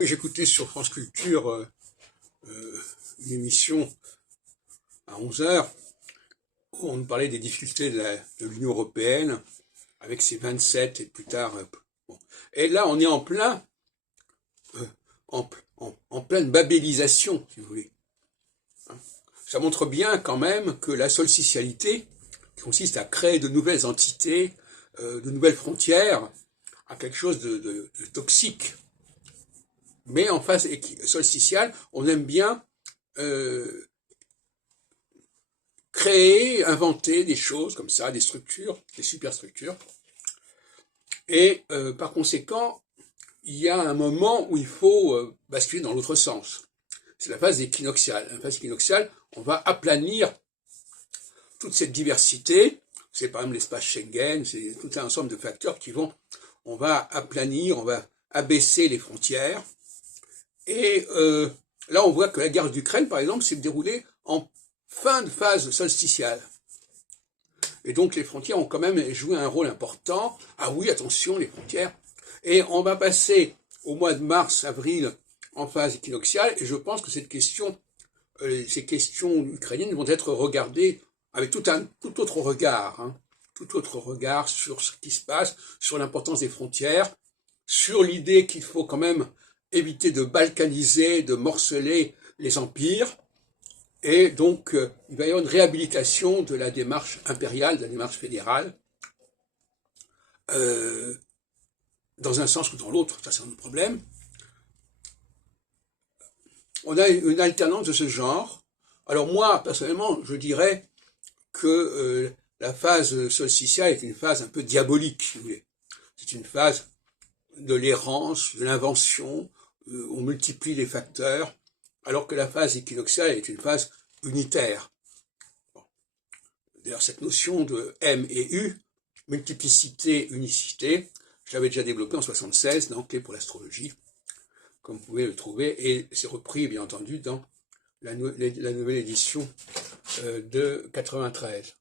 J'écoutais sur France Culture une émission à 11 heures où on nous parlait des difficultés de l'Union européenne avec ses 27 et plus tard. Bon. Et là, on est en euh, en pleine babélisation, si vous voulez. Ça montre bien quand même que la solsticialité, qui consiste à créer de nouvelles entités, de nouvelles frontières, a quelque chose de toxique. Mais en phase solsticiale, on aime bien créer, inventer des choses comme ça, des structures, des superstructures. Et par conséquent, il y a un moment où il faut basculer dans l'autre sens. C'est la phase équinoxiale. La phase équinoxiale, on va aplanir toute cette diversité. C'est par exemple l'espace Schengen, c'est tout un ensemble de facteurs on va aplanir, on va abaisser les frontières. Et là, on voit que la guerre d'Ukraine, par exemple, s'est déroulée en fin de phase solsticiale. Et donc les frontières ont quand même joué un rôle important. Ah oui, attention, les frontières. Et on va passer au mois de mars, avril, en phase équinoxiale, et je pense que ces questions ukrainiennes vont être regardées avec tout autre regard, tout autre regard sur ce qui se passe, sur l'importance des frontières, sur l'idée qu'il faut quand même éviter de balkaniser, de morceler les empires. Et donc, il va y avoir une réhabilitation de la démarche impériale, de la démarche fédérale, dans un sens ou dans l'autre, ça c'est un autre problème. On a une alternance de ce genre. Alors moi, personnellement, je dirais que la phase solsticiale est une phase un peu diabolique, si vous voulez. C'est une phase de l'errance, de l'invention, on multiplie les facteurs, alors que la phase équinoxiale est une phase unitaire. Bon. D'ailleurs, cette notion de M et U, multiplicité, unicité, je l'avais déjà développé en 76 dans Clé pour l'astrologie, comme vous pouvez le trouver, et c'est repris, bien entendu, dans la nouvelle édition de 93.